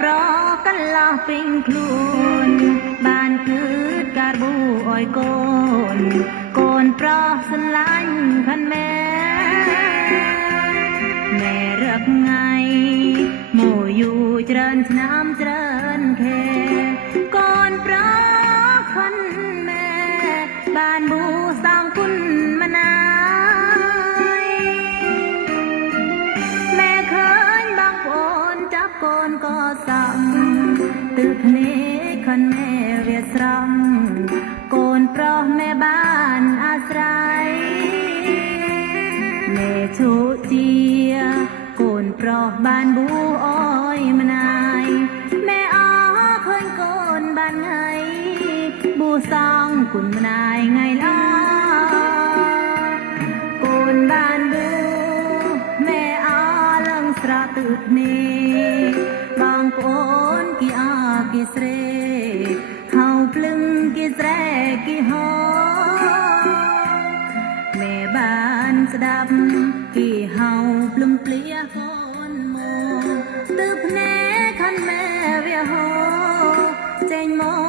ប្រកន្លោះពេញខ្លួនបានគឺការប៊ូអើយកូនកូនប្រុសស្រឡាញ់ខានម៉ែរឹកថ្ងៃមួយយូរច្រើនឆ្នាំច្រើនខែកូនប្រុសខានម៉ែបានប៊ូសងគុណម្នាយម៉ែឃើញបងប្អូនចាប់កូនក៏សំទើបភ្នែកខានម៉ែវាស្រង់កូនប្រុសម៉ែបានអាស្រ័យម៉ែឈូជាកូនប្រុសបានប៊ូអើយម្នាយម៉ែអើឃើញកូនបានថ្ងៃប៊ូសងគុណម្នាយថ្ងៃឡើកូនបានប៊ូម៉ែអើឡើងស្រទើបភ្នែកបងប្អូនគីអើគីស្រេហៅភ្លឹងគីស្រែគីហោម៉ែបានស្ដាប់គីហៅភ្លឹងភ្លៀកូនមកទើបភ្នែកខានម៉ែវាហោចេញមក